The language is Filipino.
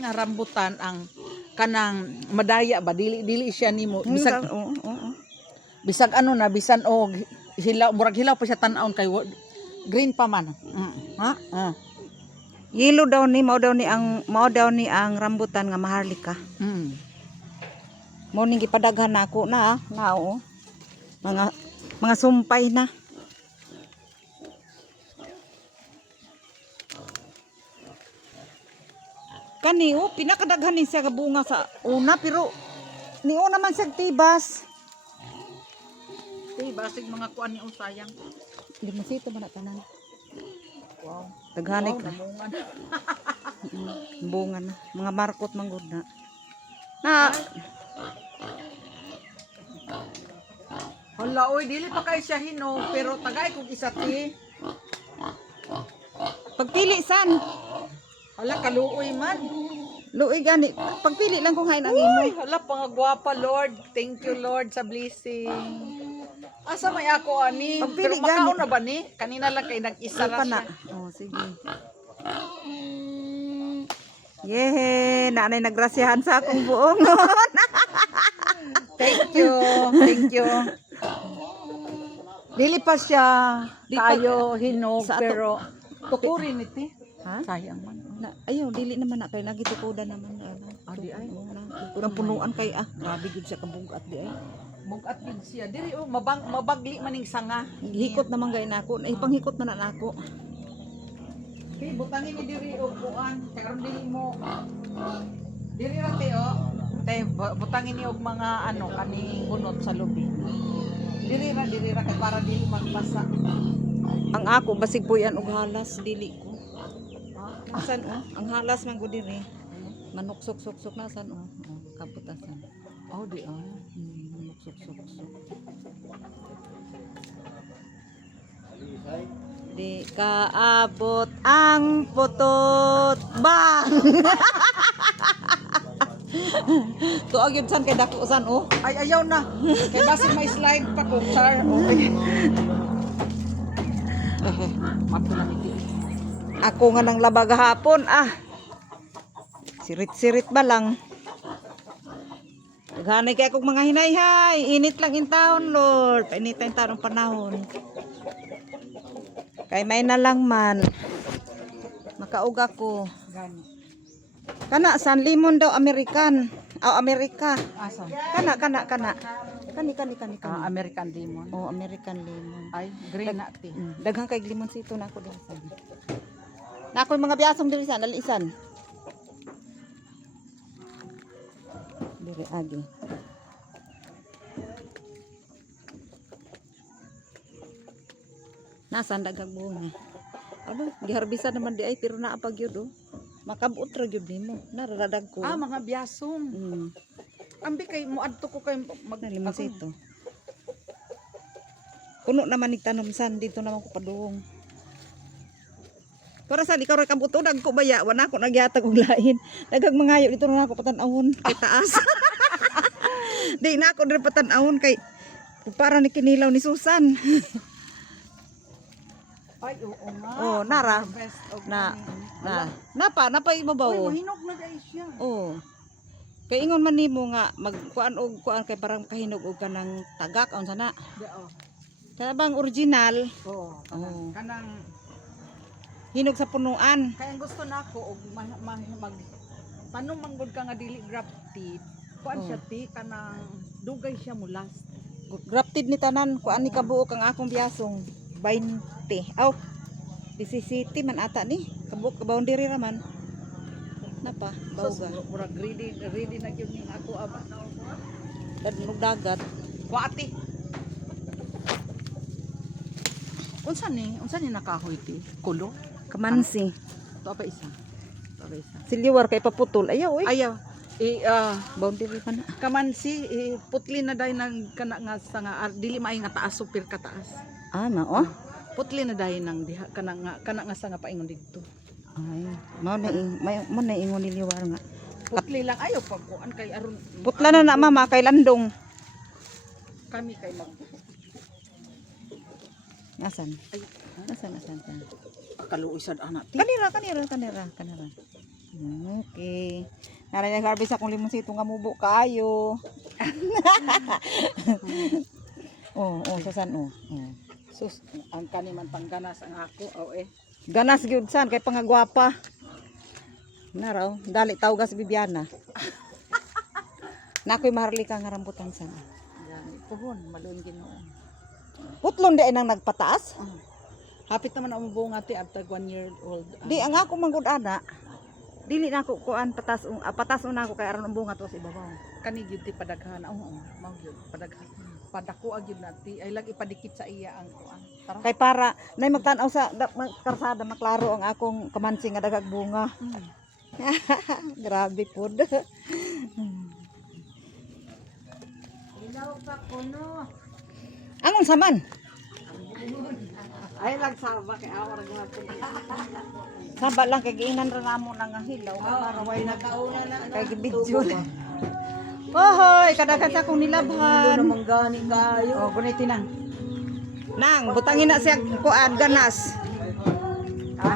nga rambutan ang kanang madaya ba dili siya nimo bisag bisag ano na bisan og hilaw murag hilaw pa siya tan-aon kay green pa man. Ha? Yellow daw ni mao daw ni ang rambutan nga maharlika. Mo ning gipadaghan nako na oo. Mga sumpay na. Kani pinakadaghan ni siya bunga sa una pero ni naman siya tibas. Basig mga kuan ni sayang. Limusito man na tanan. Wow. Daghanig na. Namungan. Bunga na. Mga markot manggod na. Hala oy dili pa kay siya hinog pero tagay kog isa ti. Pagpili san. Hala kaluoy man. Luoy gani. Pagpili lang kung hain ang imo. Uy, hala pangagwapa Lord. Thank you Lord sa blessing. Asa may ako ani? Pagpili Pero makaon gani. na ba ni? Kanina lang kay nag-isa ra Na. siya. Oh, sige. Yehe, nanay nagrasyahan sa akong buong. Thank you. Thank you. Dili pa siya kayo hinog sa ato- pero tukurin iti. Ha? Sayang man. Ayaw, dili naman na kay nagitukudan naman. Di ay. Ang punuan kay grabe gud siya kabugat di ay. Mugat gid siya. Diri mabagli maning sanga. Hikot naman gay nako. Ay panghikot man na nako. Okay, butangin ni diri og kuan. Karon dili mo. Diri ra te o. Te butangin ni og mga ano kaning bunot sa lubi. Diri ra kay para dili magpasa. Ang ako basig puyan og halas dili ko. Asan ang halas man gud diri. Manok sok na san kaputasan. Oh di ay. Manok sok. Di kaabot ang putot bang. Tuag yun san kay dako san Ay ayaw na. Kay basig may slide pa ko char. Okay. Mapo na iti. Ako nga nang labag hapon sirit-sirit ba lang. Daghanay kay akong mga hinay-hay. Init lang in taon, Lord. Painit ang taon panahon. Kay may na lang man. Makaug ako. Gani. Kana san limon daw American. Amerika. Asa? Kana. Kani. American lemon. Oh, American lemon. Ay green na ti. Daghang kay limon sito na ako diri sa. Na ako mga biyasong diri sa nalisan. Diri agi. Nasaan daghang bunga. Aba, giharbisan naman di ay pero naa pa gyud Makabot ra gyud nimo. Naradag ko. Mga biyasong. Ambi kay moadto ko kay Limon sito. Puno naman ni tanom san dito naman ko paduong. Para sa ikaw ra kabuto dagko baya wana ko nagyatag og lain. Daghang mangayo dito na ako patan-awon kay taas. Di na ako diri patan-awon kay para ni kinilaw ni Susan. Ay oo nga. Oh, nara. Best of Napa ibabaw. Uy, mahinog na guys siya. Oh. Kay ingon man nimo nga magkuan og kuan kay parang kahinog og kanang tagak unsa na. Kaya bang original Oo. Kanang hinog sa punuan. kaya ang gusto nako og tanong manggod ka nga dili grafted. Kuan siya ti kanang dugay siya mulas. Grafted ni tanan kuan ni kabuok ang akong biyasong 20. 17 man ata ni. Kabuok ka boundary ra man. Napa bawga. Murag ready na gyud ning ako aba. Dadnog dagat. Kuati. Unsa ni nakahoy ti? Kulo? Kamansi. Ito pa isa. Siliwar kay paputol. Ayaw Ayaw. Boundary pa na. Kamansi putli na dai nang kana nga sa nga dili maay nga taas super ka taas. Mao. Putli na dai nang diha kana nga sa nga paingon didto. Ay, mao na ingon ni liwar nga. Putli lang ayaw pag kuan kay aron Putla na mama kay landong. kami kay mag Nasan? ay Nasan? kaluoy sad anak ti. Kanira. Okay. Naray nag-harvest akong limonsito nga mubo kayo. Sasan oh. Sus, ang kaniman pangganas ang ako. Oh eh. Ganas gyud san kay pangagwapa. Naraw, dali tawgas Bibiana. Nakoy maharlika nga rambutan san. Yan, puhon, malun Ginoo. Putlon di ay nang nagpataas. Hapit naman ang bunga ti after 1 year old. Di ang ako manggod ana. Dili na ako kuan patas una ako kay aron ang bunga to sa ibabaw. Kani gyud ti padaghan. Oo, mao gyud padaghan. Padako gyud nati ay lag ipadikit sa iya ang kuan. Tara. Kay para nay magtan-aw sa karsada maklaro ang akong kamansing nga dagag bunga. Grabe pud. Ilaw pa kuno. Angon saman? Ay lag saba kay awar gyapon. Saba lang kay giinan ra namo nang hilaw para way Nakauna na kay video. Ohoy, kadaghan sa akong nilabhan. namang gani kayo. Oh, guniti nang. Nang, butangin na siya kuan ganas. Ha?